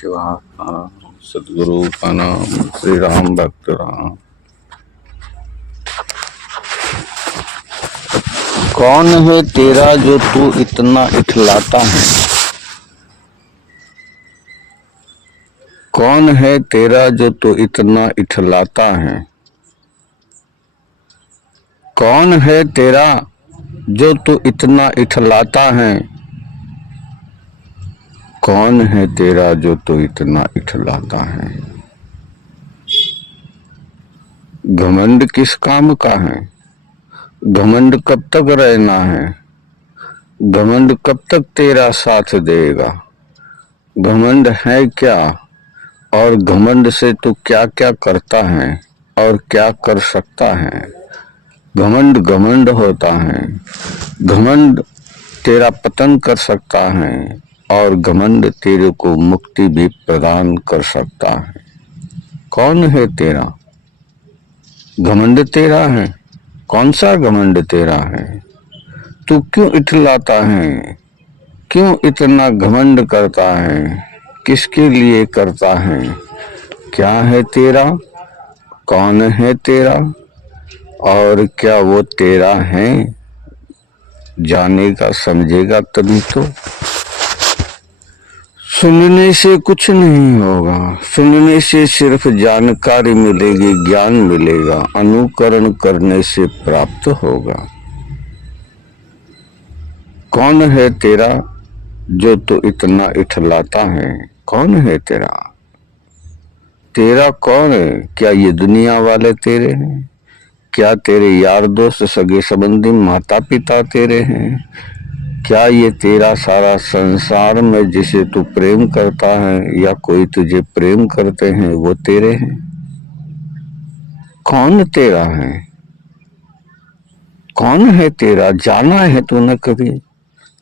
शिवात्मा सदगुरु का नाम श्री राम भक्त राम। कौन है तेरा जो तू इतना इठलाता है? कौन है तेरा जो तू इतना इठलाता है? कौन है तेरा जो तू इतना इठलाता है? कौन है तेरा जो तू इतना इठलाता है? घमंड किस काम का है? घमंड कब तक रहना है? घमंड कब तक तेरा साथ देगा? घमंड है क्या और घमंड से तू क्या क्या करता है और क्या कर सकता है? घमंड घमंड होता है। घमंड तेरा पतन कर सकता है और घमंड तेरे को मुक्ति भी प्रदान कर सकता है। कौन है तेरा? घमंड तेरा है? कौन सा घमंड तेरा है? तू क्यों इठलाता है? क्यों इतना घमंड करता है? किसके लिए करता है? क्या है तेरा? कौन है तेरा और क्या वो तेरा है? जानेगा समझेगा तभी तो। सुनने से कुछ नहीं होगा। सुनने से सिर्फ जानकारी मिलेगी, ज्ञान मिलेगा। अनुकरण करने से प्राप्त होगा। कौन है तेरा जो तू इतना इठलाता है? कौन है तेरा? तेरा कौन है? क्या ये दुनिया वाले तेरे हैं? क्या तेरे यार दोस्त सगे संबंधी माता पिता तेरे हैं? क्या ये तेरा सारा संसार में जिसे तू प्रेम करता है या कोई तुझे प्रेम करते हैं वो तेरे हैं? कौन तेरा है? कौन है तेरा? जाना है तूने कभी?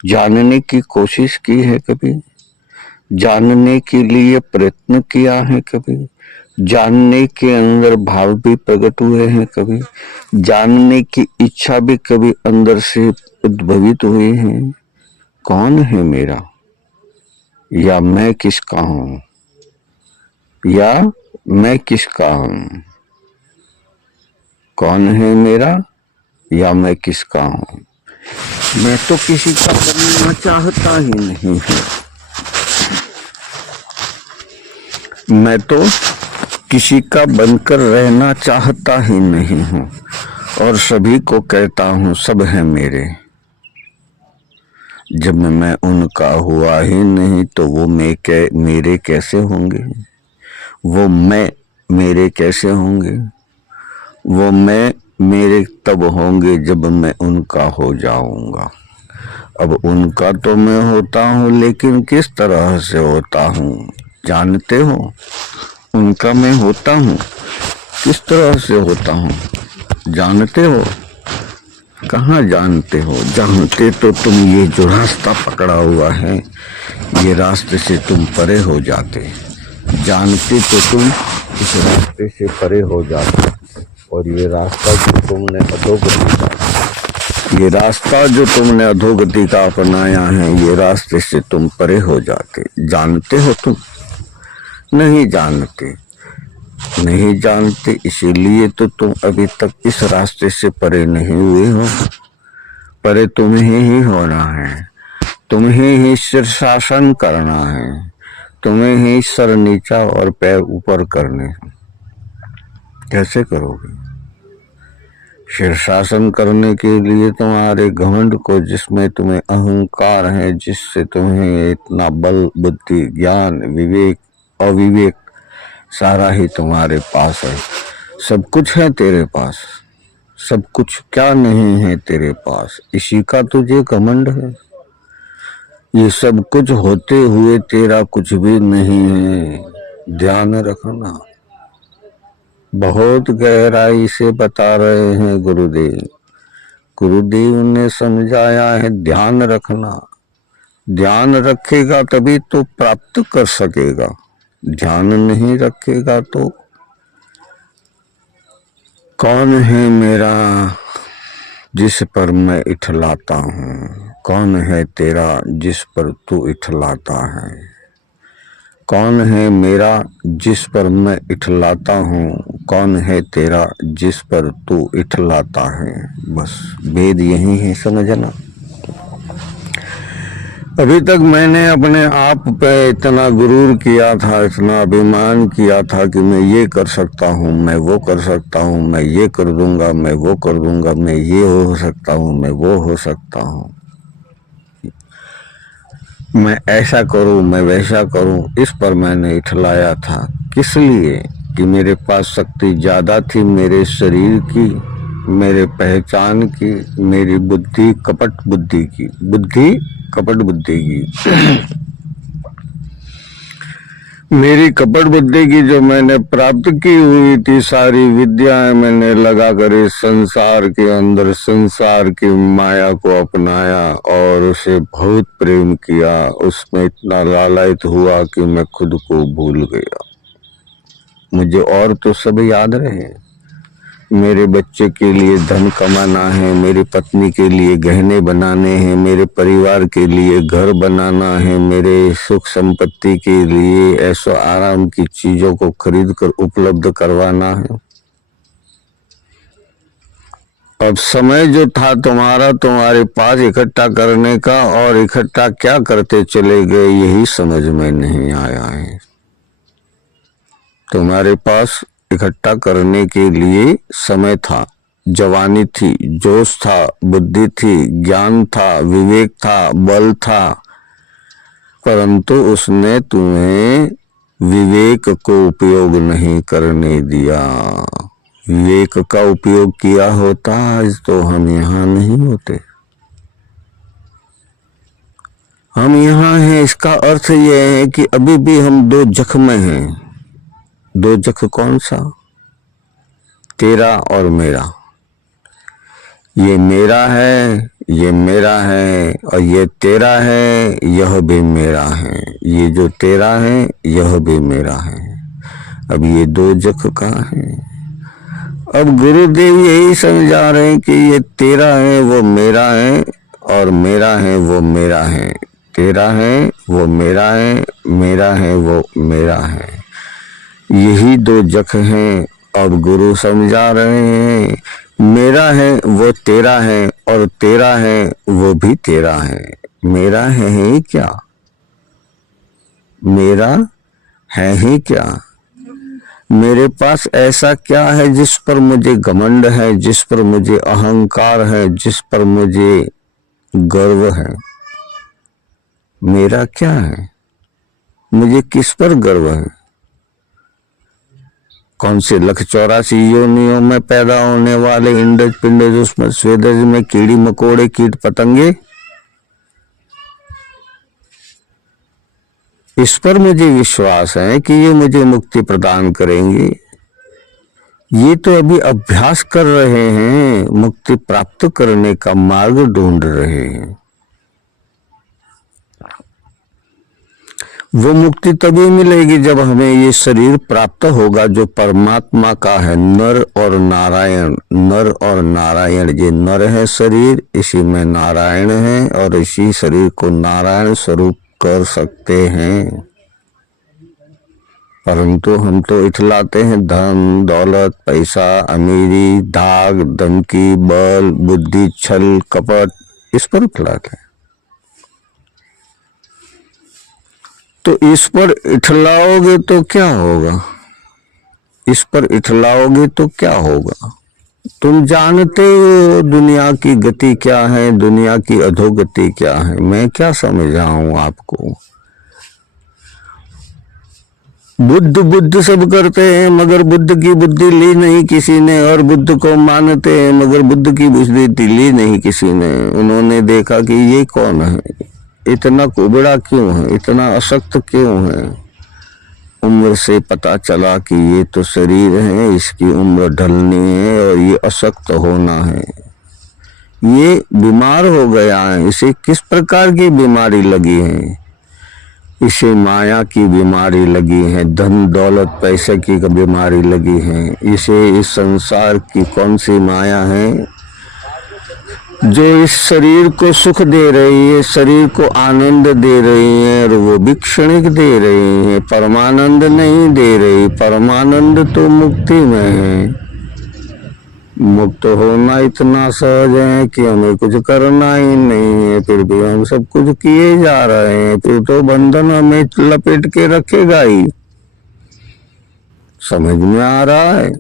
जानने की कोशिश की है कभी? जानने के लिए प्रयत्न किया है कभी? जानने के अंदर भाव भी प्रकट हुए हैं कभी? जानने की इच्छा भी कभी अंदर से उद्भवित हुई है? कौन है मेरा? या मैं किसका हूं? या मैं किसका हूं? कौन है मेरा या मैं किसका हूं? मैं तो किसी का बनना चाहता ही नहीं हूं। मैं तो किसी का बनकर रहना चाहता ही नहीं हूं और सभी को कहता हूं सब है मेरे। जब मैं उनका हुआ ही नहीं तो वो मेरे कैसे होंगे? वो मैं मेरे कैसे होंगे? वो मैं मेरे तब होंगे जब मैं उनका हो जाऊंगा। अब उनका तो मैं होता हूँ लेकिन किस तरह से होता हूँ जानते हो? उनका मैं होता हूँ किस तरह से होता हूँ जानते हो? कहाँ जानते हो? जानते तो तुम ये जो रास्ता पकड़ा हुआ है ये रास्ते से तुम परे हो जाते। जानते तो तुम इस रास्ते से परे हो जाते और ये रास्ता जो तुमने अधोगति का ये रास्ता जो तुमने अधोगति का अपनाया है ये रास्ते से तुम परे हो जाते। जानते हो तुम? नहीं जानते। नहीं जानते इसीलिए तो तुम अभी तक इस रास्ते से परे नहीं हुए हो। परे तुम्हें ही होना है। तुम्हें ही शीर्षासन करना है। तुम्हें ही सर नीचा और पैर ऊपर करने हैं। कैसे करोगे? शीर्षासन करने के लिए तुम्हारे घमंड को जिसमें तुम्हें अहंकार है, जिससे तुम्हें इतना बल बुद्धि ज्ञान विवेक अविवेक सारा ही तुम्हारे पास है। सब कुछ है तेरे पास। सब कुछ क्या नहीं है तेरे पास? इसी का तुझे घमंड है। ये सब कुछ होते हुए तेरा कुछ भी नहीं है। ध्यान रखना। बहुत गहराई से बता रहे हैं गुरुदेव। गुरुदेव ने समझाया है ध्यान रखना। ध्यान रखेगा तभी तो प्राप्त कर सकेगा। ध्यान नहीं रखेगा तो कौन है मेरा जिस पर मैं इठलाता हूँ? कौन है तेरा जिस पर तू इठलाता है? कौन है मेरा जिस पर मैं इठलाता हूँ, कौन है तेरा जिस पर तू इठलाता है। बस भेद यही है, समझना। अभी तक मैंने अपने आप पे इतना गुरूर किया था, इतना अभिमान किया था कि मैं ये कर सकता हूँ, मैं वो कर सकता हूँ, मैं ये कर दूंगा, मैं वो कर दूंगा, मैं ये हो सकता हूँ, मैं वो हो सकता हूँ, मैं ऐसा करूं, मैं वैसा करूं। इस पर मैंने इठलाया था। किस लिए? कि मेरे पास शक्ति ज्यादा थी मेरे शरीर की, मेरे पहचान की, मेरी बुद्धि कपट बुद्धि की, बुद्धि कपट बुद्धि की। मेरी कपट बुद्धि की जो मैंने प्राप्त की हुई थी सारी विद्याएं मैंने लगाकर इस संसार के अंदर संसार की माया को अपनाया और उसे बहुत प्रेम किया। उसमें इतना लालायित हुआ कि मैं खुद को भूल गया। मुझे और तो सब याद रहे। मेरे बच्चे के लिए धन कमाना है, मेरी पत्नी के लिए गहने बनाने हैं, मेरे परिवार के लिए घर बनाना है, मेरे सुख संपत्ति के लिए ऐसो आराम की चीजों को खरीद कर उपलब्ध करवाना है। अब समय जो था तुम्हारा तुम्हारे पास इकट्ठा करने का, और इकट्ठा क्या करते चले गए यही समझ में नहीं आया है। तुम्हारे पास इकट्ठा करने के लिए समय था, जवानी थी, जोश था, बुद्धि थी, ज्ञान था, विवेक था, बल था, परंतु उसने तुम्हें विवेक को उपयोग नहीं करने दिया। विवेक का उपयोग किया होता आज तो हम यहाँ नहीं होते। हम यहाँ हैं इसका अर्थ यह है कि अभी भी हम दो जख में हैं। दो जख कौन सा? तेरा और मेरा। ये मेरा है, ये मेरा है, और ये तेरा है, यह भी मेरा है। ये जो तेरा है यह भी मेरा है। अब ये दो जख कहाँ है? अब गुरुदेव यही समझा रहे हैं कि ये तेरा है वो मेरा है, और मेरा है वो मेरा है। तेरा है वो मेरा है, मेरा है वो मेरा है। यही दो जख हैं। अब गुरु समझा रहे हैं मेरा है वो तेरा है, और तेरा है वो भी तेरा है। मेरा है ही क्या? मेरा है ही क्या? मेरे पास ऐसा क्या है जिस पर मुझे घमंड है, जिस पर मुझे अहंकार है, जिस पर मुझे गर्व है? मेरा क्या है? मुझे किस पर गर्व है? कौन से 184 योनियों में पैदा होने वाले इंडज पिंडज उसमें स्वेदज में कीड़ी मकोड़े कीट पतंगे, इस पर मुझे विश्वास है कि ये मुझे मुक्ति प्रदान करेंगे। ये तो अभी अभ्यास कर रहे हैं, मुक्ति प्राप्त करने का मार्ग ढूंढ रहे हैं। वो मुक्ति तभी मिलेगी जब हमें ये शरीर प्राप्त होगा जो परमात्मा का है। नर और नारायण, नर और नारायण। ये नर है शरीर, इसी में नारायण है, और इसी शरीर को नारायण स्वरूप कर सकते हैं। परंतु हम तो इठलाते हैं धन दौलत पैसा अमीरी धाक धमकी बल बुद्धि छल कपट, इस पर इठलाते हैं। तो इस पर इठलाओगे तो क्या होगा? इस पर इठलाओगे तो क्या होगा? तुम जानते हो दुनिया की गति क्या है, दुनिया की अधोगति क्या है। मैं क्या समझाऊं आपको? बुद्ध बुद्ध सब करते हैं मगर बुद्ध की बुद्धि ली नहीं किसी ने, और बुद्ध को मानते हैं मगर बुद्ध की बुद्धि ली नहीं किसी ने। उन्होंने देखा कि ये कौन है, इतना कुबड़ा क्यों है, इतना अशक्त क्यों है। उम्र से पता चला कि ये तो शरीर है, इसकी उम्र ढलनी है और ये अशक्त होना है। ये बीमार हो गया है। इसे किस प्रकार की बीमारी लगी है? इसे माया की बीमारी लगी है, धन दौलत पैसे की बीमारी लगी है। इसे इस संसार की कौन सी माया है? जो इस शरीर को सुख दे रही है, शरीर को आनंद दे रही है, और वो भी क्षणिक दे रही है, परमानंद नहीं दे रही। परमानंद तो मुक्ति में है। मुक्त होना इतना सहज है कि हमें कुछ करना ही नहीं है, फिर भी हम सब कुछ किए जा रहे हैं। फिर तो बंधन हमें लपेट के रखेगा ही। समझ में आ रहा है?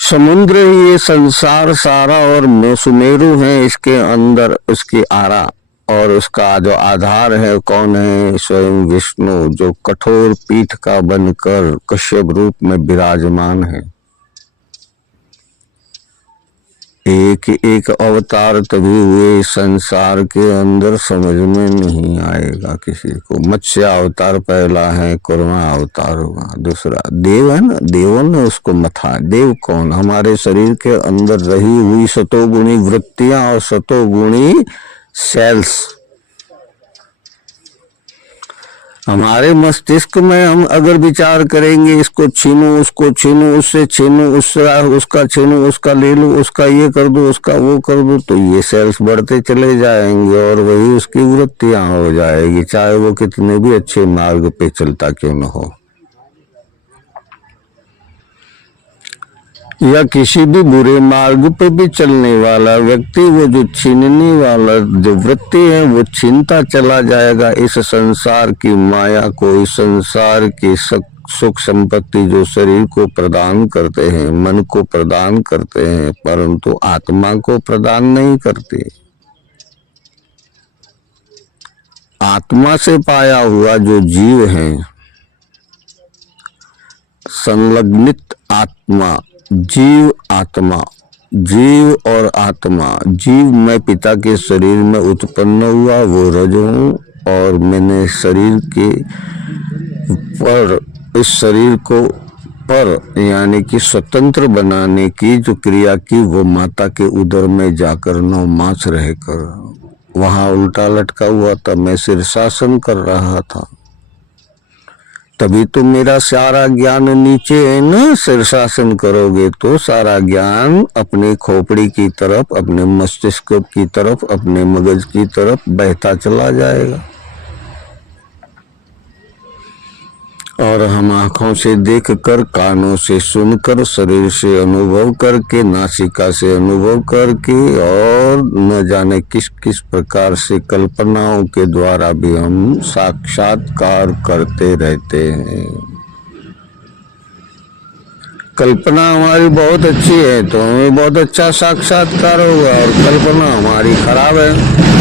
समुद्र ही ये संसार सारा, और सुमेरु है इसके अंदर उसकी आरा, और उसका जो आधार है कौन है? स्वयं विष्णु, जो कठोर पीठ का बनकर कश्यप रूप में विराजमान है। एक एक अवतार तभी हुए संसार के अंदर, समझ में नहीं आएगा किसी को। मत्स्य अवतार पहला है, कुर्मा अवतार हुआ दूसरा। देव है ना, देवों ने उसको मथा। देव कौन? हमारे शरीर के अंदर रही हुई सतोगुणी वृत्तियां और सतोगुणी सेल्स। हमारे मस्तिष्क में हम अगर विचार करेंगे, इसको छीनूं, उसको छीनूं, उससे छीनूं, उसका छीनूं, उसका ले लूं, उसका ये कर दूं, उसका वो कर दूं, तो ये सेल्स बढ़ते चले जाएंगे और वही उसकी वृत्तियां हो जाएगी, चाहे वो कितने भी अच्छे मार्ग पे चलता क्यों न हो, या किसी भी बुरे मार्ग पे भी चलने वाला व्यक्ति, वो जो छीनने वाला जो वृत्ति है वो छीनता चला जाएगा। इस संसार की माया को, इस संसार की सुख संपत्ति जो शरीर को प्रदान करते हैं, मन को प्रदान करते हैं, परंतु आत्मा को प्रदान नहीं करते। आत्मा से पाया हुआ जो जीव है, संलग्नित आत्मा, जीव आत्मा, जीव और आत्मा। जीव मैं पिता के शरीर में उत्पन्न हुआ, वो रज हूं, और मैंने शरीर के पर, इस शरीर को पर यानी कि स्वतंत्र बनाने की जो क्रिया की, वो माता के उदर में जाकर 9 मास रहकर वहां उल्टा लटका हुआ था। मैं शीर्षासन कर रहा था, तभी तो मेरा सारा ज्ञान नीचे है ना। शीर्षासन करोगे तो सारा ज्ञान अपने खोपड़ी की तरफ, अपने मस्तिष्क की तरफ, अपने मगज की तरफ बहता चला जाएगा। और हम आंखों से देखकर, कानों से सुनकर, शरीर से अनुभव करके, नासिका से अनुभव करके, और न जाने किस किस प्रकार से कल्पनाओं के द्वारा भी हम साक्षात्कार करते रहते हैं। कल्पना हमारी बहुत अच्छी है तो हमें बहुत अच्छा साक्षात्कार होगा, और कल्पना हमारी खराब है।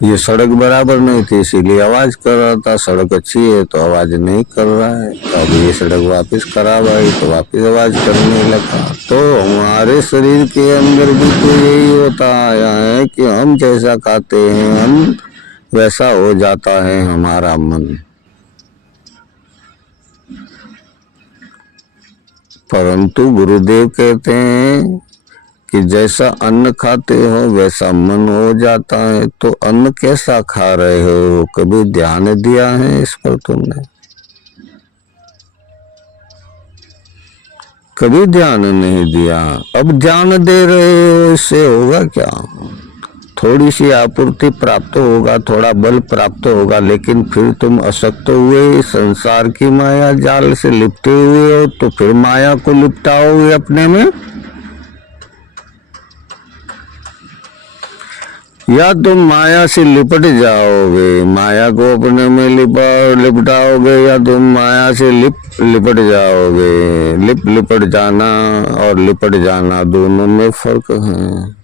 ये सड़क बराबर नहीं थी इसीलिए आवाज कर रहा था, सड़क अच्छी है तो आवाज नहीं कर रहा है। तो अब ये सड़क वापस खराब आई तो वापस आवाज करने लगा। तो हमारे शरीर के अंदर भी तो यही होता आया है कि हम जैसा खाते हैं हम वैसा हो जाता है हमारा मन। परंतु गुरुदेव कहते हैं कि जैसा अन्न खाते हो वैसा मन हो जाता है। तो अन्न कैसा खा रहे हो, कभी ध्यान दिया है इस पर तुमने? कभी ध्यान नहीं दिया। अब ध्यान दे रहे हो, इससे होगा क्या? थोड़ी सी आपूर्ति प्राप्त होगा, थोड़ा बल प्राप्त होगा, लेकिन फिर तुम अशक्त हुए, संसार की माया जाल से लिपटे हुए हो, तो फिर माया को लिपटाओगे अपने में, या तुम माया से लिपट जाओगे, माया को अपने में लिपटाओगे, या तुम माया से लिपट जाओगे। लिपट जाना और लिपट जाना दोनों में फर्क है।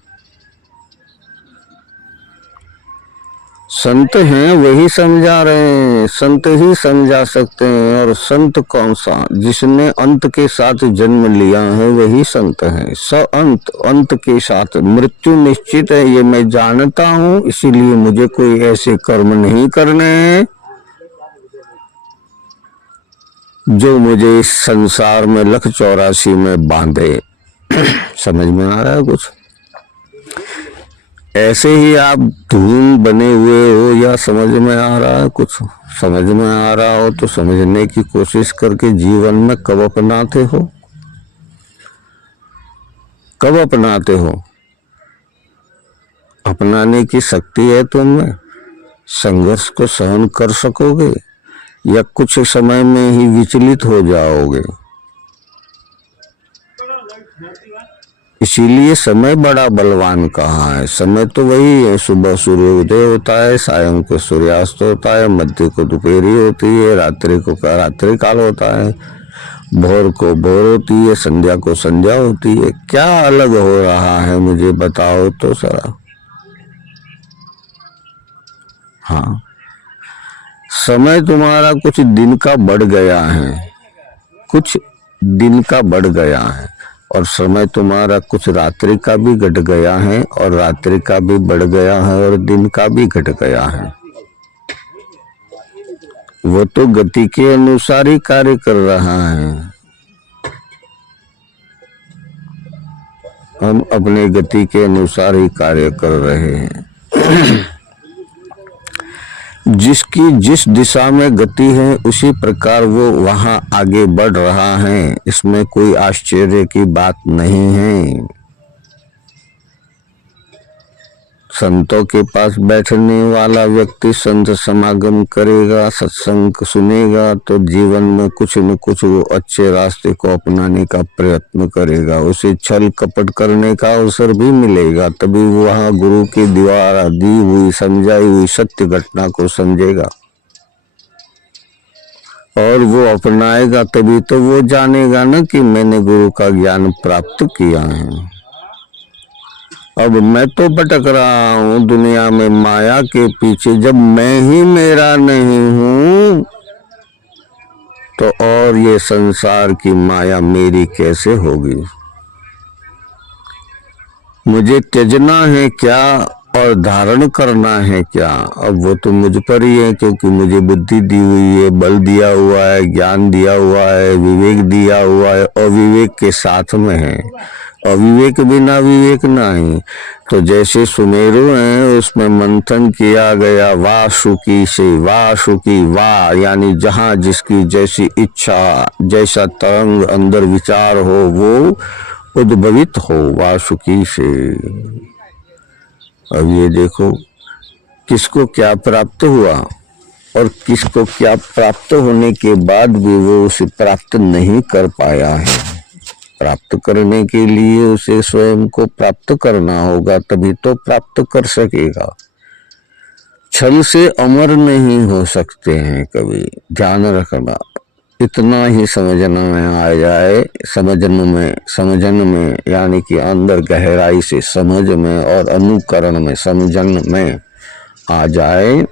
संत हैं वही समझा रहे हैं, संत ही समझा सकते हैं। और संत कौन सा? जिसने अंत के साथ जन्म लिया है वही संत है। स अंत, अंत के साथ। मृत्यु निश्चित है ये मैं जानता हूँ, इसीलिए मुझे कोई ऐसे कर्म नहीं करने हैं जो मुझे इस संसार में 184 में बांधे। समझ में आ रहा है कुछ? ऐसे ही आप धूल बने हुए हो, या समझ में आ रहा है कुछ? समझ में आ रहा हो तो समझने की कोशिश करके जीवन में कब अपनाते हो। कब अपनाते हो? अपनाने की शक्ति है तुम में? संघर्ष को सहन कर सकोगे या कुछ समय में ही विचलित हो जाओगे? इसीलिए समय बड़ा बलवान कहा है। समय तो वही है, सुबह सूर्योदय होता है, सायं को सूर्यास्त होता है, मध्य को दोपहरी होती है, रात्रि को रात्रि काल होता है, भोर को भोर होती है, संध्या को संध्या होती है। क्या अलग हो रहा है मुझे बताओ तो जरा। हाँ, समय तुम्हारा कुछ दिन का बढ़ गया है, कुछ दिन का बढ़ गया है, और समय तुम्हारा कुछ रात्रि का भी घट गया है, और रात्रि का भी बढ़ गया है, और दिन का भी घट गया है। वो तो गति के अनुसार ही कार्य कर रहा है। हम अपने गति के अनुसार ही कार्य कर रहे हैं। जिसकी जिस दिशा में गति है उसी प्रकार वो वहां आगे बढ़ रहा है, इसमें कोई आश्चर्य की बात नहीं है। संतों के पास बैठने वाला व्यक्ति संत समागम करेगा, सत्संग सुनेगा, तो जीवन में कुछ न कुछ वो अच्छे रास्ते को अपनाने का प्रयत्न करेगा। उसे छल कपट करने का अवसर भी मिलेगा, तभी वह गुरु के द्वारा दी हुई समझाई हुई सत्य घटना को समझेगा और वो अपनाएगा। तभी तो वो जानेगा ना कि मैंने गुरु का ज्ञान प्राप्त किया है। अब मैं तो भटक रहा हूँ दुनिया में माया के पीछे। जब मैं ही मेरा नहीं हूँ तो और ये संसार की माया मेरी कैसे होगी? मुझे त्यागना है क्या और धारण करना है क्या? अब वो तो मुझ पर ही है, क्योंकि मुझे बुद्धि दी हुई है, बल दिया हुआ है, ज्ञान दिया हुआ है, विवेक दिया हुआ है, और विवेक के साथ में है। अविवेक बिना विवेक नहीं। तो जैसे सुमेरु है उसमें मंथन किया गया वासुकी से, वासुकी वाह यानी जहां जिसकी जैसी इच्छा, जैसा तरंग अंदर विचार हो वो उद्भवित हो वासुकी से। अब ये देखो किसको क्या प्राप्त हुआ और किसको क्या प्राप्त होने के बाद भी वो उसे प्राप्त नहीं कर पाया है। प्राप्त करने के लिए उसे स्वयं को प्राप्त करना होगा, तभी तो प्राप्त कर सकेगा। छल से अमर नहीं हो सकते हैं कभी, ध्यान रखना। इतना ही समझने में आ जाए, समझन में यानी कि अंदर गहराई से समझ में और अनुकरण में समझन में आ जाए।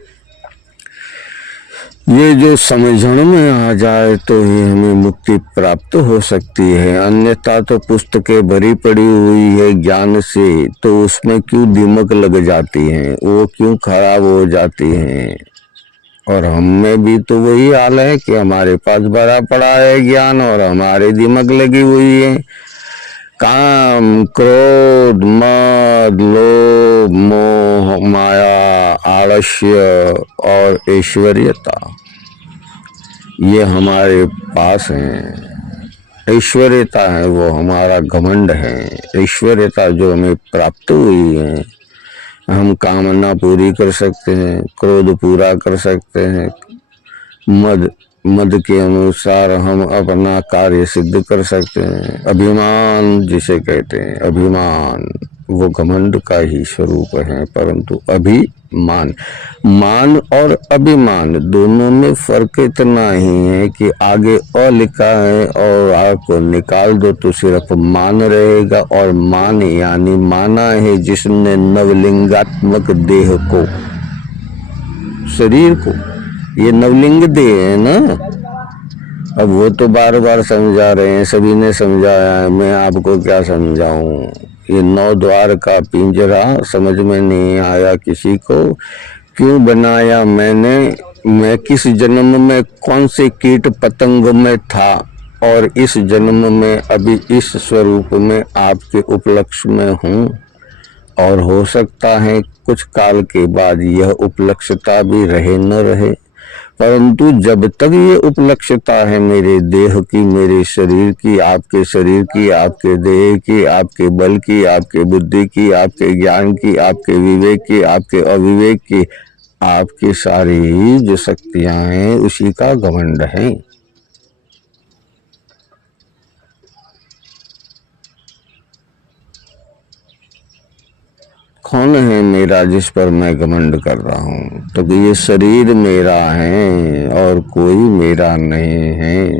ये जो समझण में आ जाए तो ही हमें मुक्ति प्राप्त हो सकती है। अन्यथा तो पुस्तकें भरी पड़ी हुई है ज्ञान से, तो उसमें क्यों दीमक लग जाती हैं, वो क्यों खराब हो जाती हैं। और हम में भी तो वही हाल है कि हमारे पास भरा पड़ा है ज्ञान और हमारे दीमक लगी हुई है। काम, क्रोध, मद, लोभ, मोह, माया, आलस्य और ऐश्वर्यता ये हमारे पास है। ऐश्वर्यता है वो हमारा घमंड है। ऐश्वर्यता जो हमें प्राप्त हुई है, हम कामना पूरी कर सकते हैं, क्रोध पूरा कर सकते हैं, मद के अनुसार हम अपना कार्य सिद्ध कर सकते हैं। अभिमान जिसे कहते हैं, अभिमान वो घमंड का ही स्वरूप है। परंतु अभिमान, मान और अभिमान दोनों में फर्क इतना ही है कि आगे अ लिखा है और आ को निकाल दो तो सिर्फ मान रहेगा। और मान यानी माना है जिसने नवलिंगात्मक देह को, शरीर को, ये नवलिंग देह है ना। अब वो तो बार बार समझा रहे हैं, सभी ने समझाया है, मैं आपको क्या समझाऊं। ये 9 द्वार का पिंजरा समझ में नहीं आया किसी को। क्यों बनाया मैंने, मैं किस जन्म में कौन से कीट पतंग में था और इस जन्म में अभी इस स्वरूप में आपके उपलक्ष्य में हूँ। और हो सकता है कुछ काल के बाद यह उपलक्ष्यता भी रहे न रहे। परंतु जब तक ये उपलक्षता है मेरे देह की, मेरे शरीर की, आपके शरीर की, आपके देह की, आपके बल की, आपके बुद्धि की, आपके ज्ञान की, आपके विवेक की, आपके अविवेक की, आपकी सारी जो शक्तियां हैं उसी का घमंड है। कौन है मेरा जिस पर मैं घमंड कर रहा हूं? तो ये शरीर मेरा है और कोई मेरा नहीं है।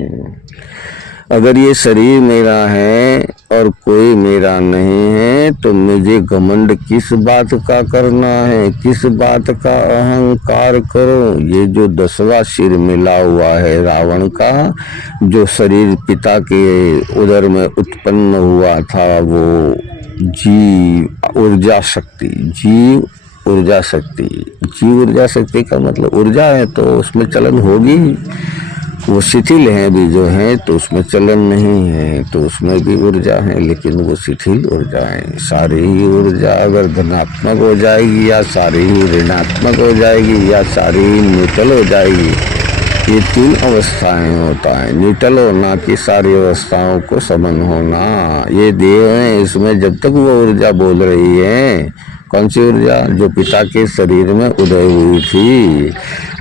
अगर ये शरीर मेरा है और कोई मेरा नहीं है तो मुझे घमंड किस बात का करना है? किस बात का अहंकार करो? ये जो 10वां सिर मिला हुआ है रावण का, जो शरीर पिता के उदर में उत्पन्न हुआ था, वो जीव ऊर्जा शक्ति, जीव ऊर्जा शक्ति, जीव ऊर्जा शक्ति का मतलब ऊर्जा है तो उसमें चलन होगी। वो शिथिल है भी जो है तो उसमें चलन नहीं है, तो उसमें भी ऊर्जा है, लेकिन वो शिथिल ऊर्जा है। सारी ही ऊर्जा अगर धनात्मक हो जाएगी या सारी ही ऋणात्मक हो जाएगी या सारी ही न्यूट्रल हो जाएगी, ये 3 अवस्थाएं होता है। न्यूट्रल होना कि सारी अवस्थाओं को समन होना। ये देह है, इसमें जब तक वो ऊर्जा बोल रही है, कौन सी ऊर्जा? जो पिता के शरीर में उदय हुई थी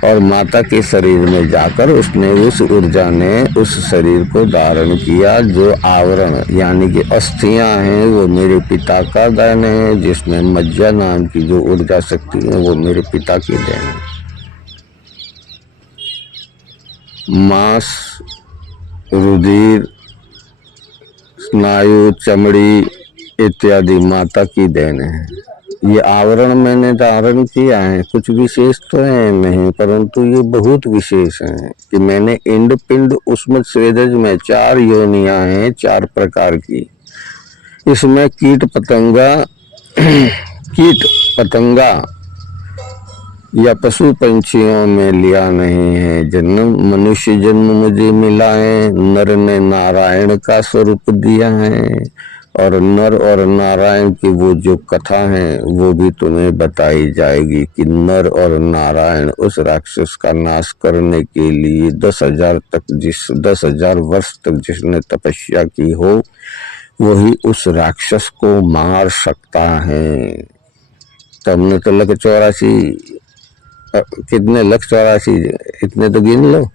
और माता के शरीर में जाकर उसने उस ऊर्जा ने उस शरीर को धारण किया। जो आवरण यानी कि अस्थियां हैं वो मेरे पिता का दान है, जिसमें मज्जा नाम की जो ऊर्जा शक्ति है वो मेरे पिता की देन है। मांस, रुधिर, स्नायु, चमड़ी इत्यादि माता की देन है। ये आवरण मैंने धारण किया है, कुछ विशेष तो है नहीं, परंतु ये बहुत विशेष है कि मैंने इंड पिंड उष्म स्वेदज में 4 योनियां हैं, 4 प्रकार की। इसमें कीट पतंगा कीट पतंगा या पशु पंछियों में लिया नहीं है जन्म। मनुष्य जन्म मुझे मिला है, नर ने नारायण का स्वरूप दिया है और नर और नारायण की वो जो कथा है वो भी तुम्हें बताई जाएगी कि नर और नारायण उस राक्षस का नाश करने के लिए 10,000 वर्ष तक जिसने तपस्या की हो वही उस राक्षस को मार सकता है। तुमने तो 1,84 कितने 1,84 इतने तो गिन लो,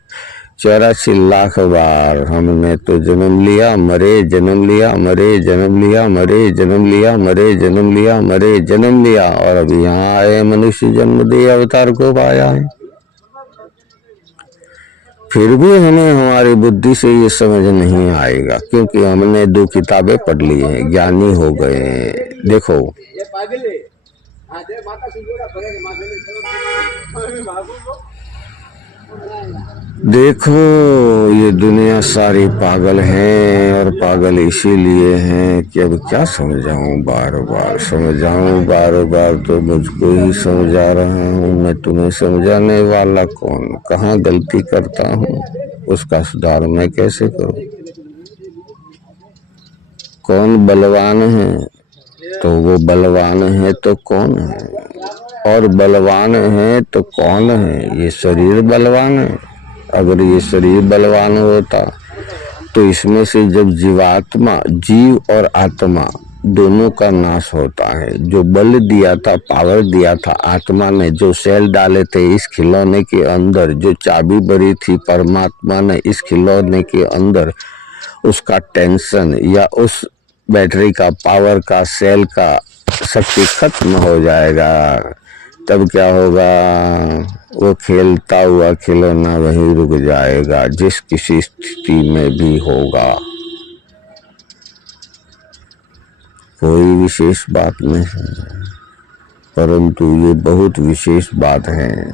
84 लाख बार हमने तो जन्म लिया मरे, जन्म लिया मरे, जन्म लिया मरे, जन्म लिया मरे, जन्म लिया मरे, जन्म लिया, और अभी यहाँ आए मनुष्य जन्म दे अवतार को पाया है। फिर भी हमें हमारी बुद्धि से ये समझ नहीं आएगा क्योंकि हमने 2 किताबें पढ़ ली हैं, ज्ञानी हो गए। देखो देखो ये दुनिया सारी पागल है और पागल इसीलिए है कि अब क्या समझाऊं, बार बार समझाऊं, बार बार तो मुझको ही समझा रहा हूं। मैं तुम्हें समझाने वाला कौन? कहाँ गलती करता हूं उसका सुधार मैं कैसे करूं? कौन बलवान है? तो वो बलवान है तो कौन है? और बलवान है तो कौन है? ये शरीर बलवान है। अगर ये शरीर बलवान होता तो इसमें से जब जीवात्मा, जीव और आत्मा दोनों का नाश होता है। जो बल दिया था, पावर दिया था आत्मा ने, जो सेल डाले थे इस खिलौने के अंदर, जो चाबी भरी थी परमात्मा ने इस खिलौने के अंदर, उसका टेंशन या उस बैटरी का, पावर का, सेल का शक्ति खत्म हो जाएगा। तब क्या होगा? वो खेलता हुआ खिलौना वहीं रुक जाएगा जिस किसी स्थिति में भी होगा। कोई विशेष बात नहीं है, परंतु ये बहुत विशेष बात है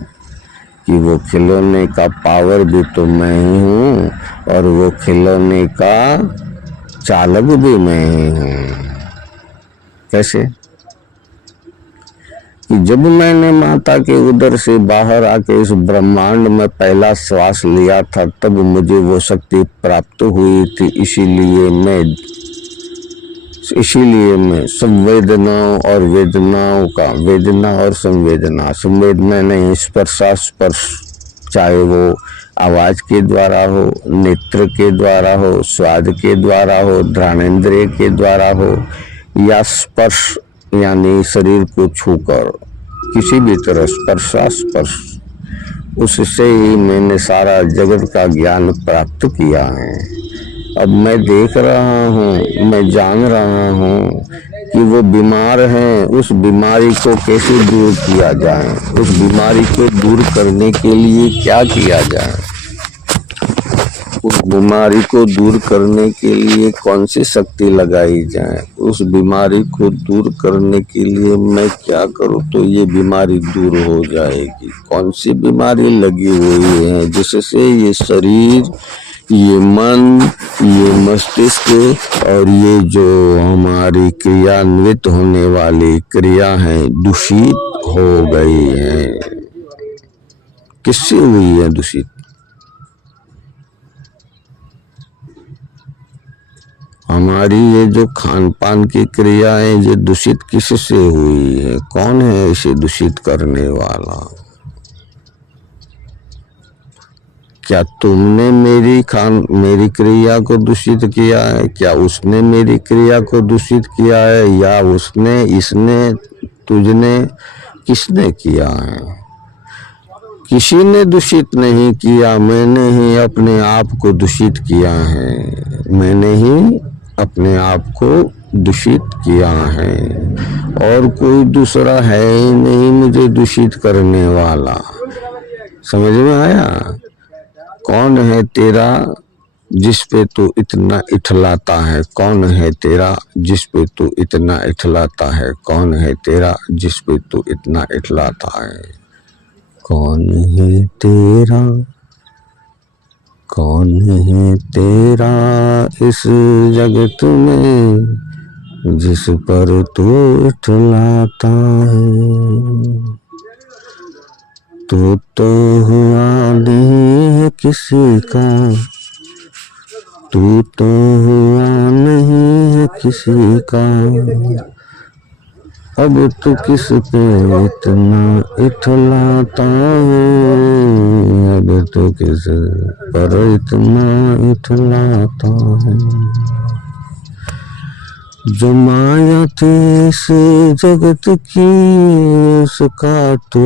कि वो खिलौने का पावर भी तो मैं ही हूँ और वो खिलौने का चालक भी मैं ही हूँ। कैसे? कि जब मैंने माता के उदर से बाहर आके इस ब्रह्मांड में पहला श्वास लिया था तब मुझे वो शक्ति प्राप्त हुई थी। इसीलिए मैं संवेदनाओं और वेदनाओं का, वेदना और संवेदना, संवेदना नहीं स्पर्श चाहे वो आवाज के द्वारा हो, नेत्र के द्वारा हो, स्वाद के द्वारा हो, घ्राणेंद्रिय के द्वारा हो, या स्पर्श यानी शरीर को छूकर, किसी भी तरह स्पर्श, उससे ही मैंने सारा जगत का ज्ञान प्राप्त किया है। अब मैं देख रहा हूँ, मैं जान रहा हूँ कि वो बीमार हैं, उस बीमारी को कैसे दूर किया जाए, उस बीमारी को दूर करने के लिए क्या किया जाए, उस बीमारी को दूर करने के लिए कौन सी शक्ति लगाई जाए, उस बीमारी को दूर करने के लिए मैं क्या करूं तो ये बीमारी दूर हो जाएगी। कौन सी बीमारी लगी हुई है जिससे ये शरीर, ये मन, ये मस्तिष्क और ये जो हमारी क्रियान्वित होने वाली क्रिया है दूषित हो गई है। किससे हुई है दूषित? हमारी ये जो खान पान की क्रिया है ये दूषित किससे हुई है? कौन है इसे दूषित करने वाला? क्या तुमने मेरी क्रिया को दूषित किया है? क्या उसने मेरी क्रिया को दूषित किया है? या उसने, इसने, तुझने, किसने किया है? किसी ने दूषित नहीं किया, मैंने ही अपने आप को दूषित किया है। मैंने ही अपने आप को दूषित किया है और कोई दूसरा है ही नहीं मुझे दूषित करने वाला। समझ में आया? कौन है तेरा जिस पे तू इतना इठलाता है? कौन है तेरा जिस पे तू इतना इठलाता है? कौन है तेरा जिस पे तू इतना इठलाता है? कौन है तेरा, कौन है तेरा इस जगत में जिस पर तू इठलाता है? तो हुआ नहीं है किसी का, तू तो हुआ नहीं है किसी का। अब तो किस पे इतना इठलाता है? अब तो किस पर इतना इठलाता है? जो माया थी इस जगत की उसका तो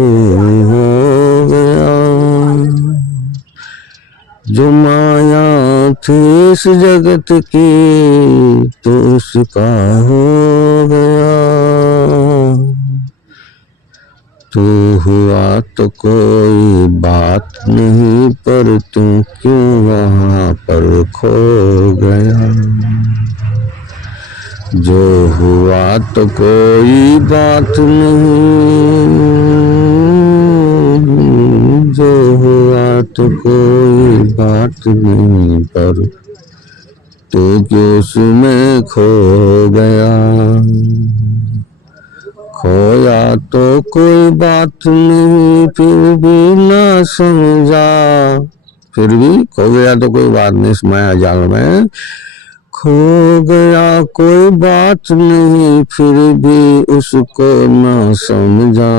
हो गया, जो माया थी इस जगत की तो उसका हो गया। तू हुआ तो कोई बात नहीं पर तू क्यों वहाँ पर खो गया? जो हुआ तो कोई बात नहीं, जो हुआ तो कोई बात नहीं पर तू क्यों उसमें खो गया? खोया तो कोई बात नहीं फिर भी ना समझा, फिर भी खो गया तो कोई बात नहीं इस माया जाल में। खो गया कोई बात नहीं फिर भी उसको ना समझा।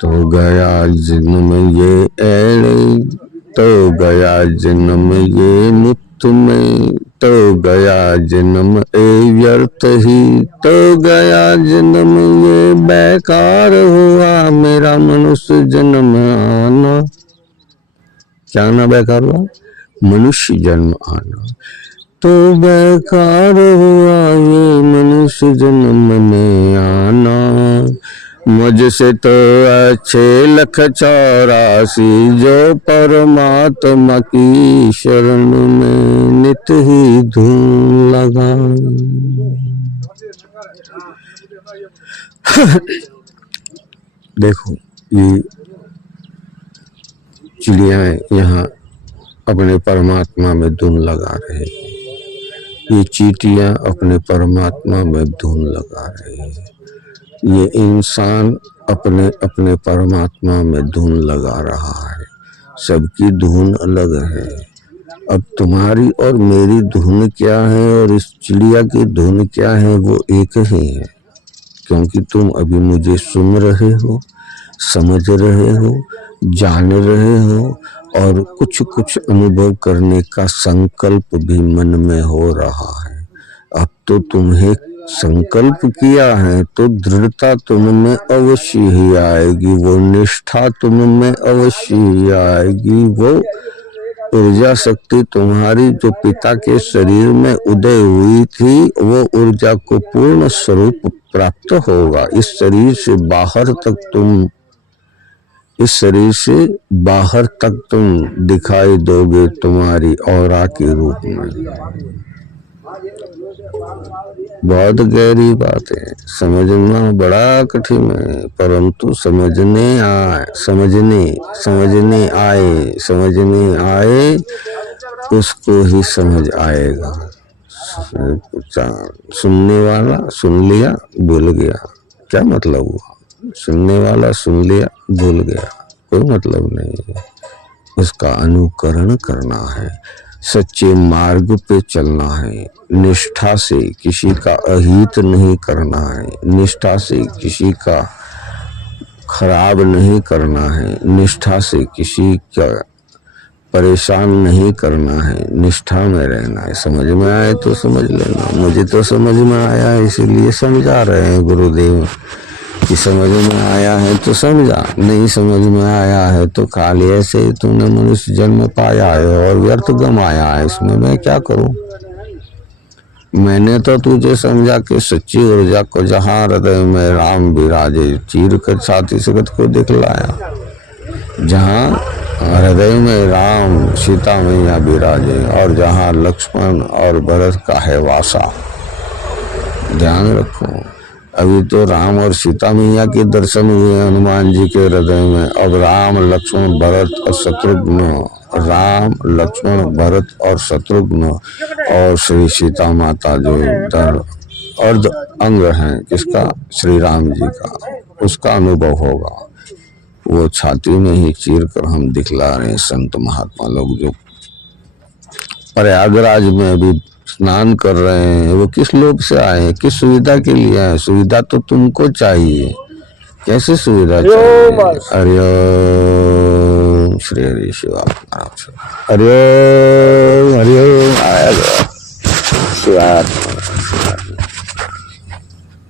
तो गया जन्म ये एड़े, तो गया जन्म ये मुक्त में, तो गया जन्म ए व्यर्थ ही, तो गया जन्म ये बेकार हुआ मेरा मनुष्य जन्म आना। क्या ना बेकार हुआ? मनुष्य जन्म आना। तो बेकार हुआ ये मनुष्य जन्म में आना। मुझसे तो अच्छे 1,84 जो परमात्मा की शरण में नित ही धूम लगा। देखो ये चिड़िया यहाँ अपने परमात्मा में धुन लगा रहे हैं, ये चींटियां अपने परमात्मा में धुन लगा रहे हैं, ये इंसान अपने अपने परमात्मा में धुन लगा रहा है। सबकी धुन अलग है। अब तुम्हारी और मेरी धुन क्या है और इस चिड़िया की धुन क्या है? वो एक ही है, क्योंकि तुम अभी मुझे सुन रहे हो। समझ रहे हो, जान रहे हो और कुछ कुछ अनुभव करने का संकल्प भी मन में हो रहा है। अब तो तुम्हें संकल्प किया है तो दृढ़ता तुम में अवश्य ही आएगी, वो निष्ठा तुम में अवश्य ही आएगी। वो ऊर्जा शक्ति तुम्हारी जो पिता के शरीर में उदय हुई थी, वो ऊर्जा को पूर्ण स्वरूप प्राप्त होगा। इस शरीर से बाहर तक तुम दिखाई दोगे तुम्हारी औरा के रूप में। बहुत गहरी बात है, समझना बड़ा कठिन है, परंतु समझने आए उसको ही समझ आएगा। सुनने वाला सुन लिया भूल गया, क्या मतलब हुआ? सुनने वाला सुन लिया भूल गया, कोई मतलब नहीं है। उसका अनुकरण करना है, सच्चे मार्ग पे चलना है, निष्ठा से किसी का अहित नहीं करना है, निष्ठा से किसी का खराब नहीं करना है, निष्ठा से किसी का परेशान नहीं करना है, निष्ठा में रहना है। समझ में आए तो समझ लेना, मुझे तो समझ में आया इसीलिए समझा रहे हैं गुरुदेव कि समझ में आया है तो समझा, नहीं समझ में आया है तो खाली ऐसे ही तुमने मनुष्य जन्म पाया है और व्यर्थ गमाया है, इसमें मैं क्या करूं? मैंने तो तुझे समझा कि सच्ची ऊर्जा को जहां हृदय में राम विराजे चीर कर छाती सकत को दिखलाया, जहां हृदय में राम सीता मैया विराजे और जहां लक्ष्मण और भरत का है वासा। ध्यान रखो, अभी तो राम और सीता मैया के दर्शन हुए हनुमान जी के हृदय में, अब राम लक्ष्मण भरत और शत्रुघ्न और श्री सीता माता जो अर्ध अंग हैं किसका? श्री राम जी का, उसका अनुभव होगा। वो छाती में ही चीर कर हम दिखला रहे हैं संत महात्मा लोग जो प्रयागराज में अभी स्नान कर रहे हैं। वो किस लोभ से आए हैं, किस सुविधा के लिए आए? सुविधा तो तुमको चाहिए, कैसे सुविधा चाहिए? हरिओम श्री हरि शिवा, हरिओम हरिओम आया शिवा।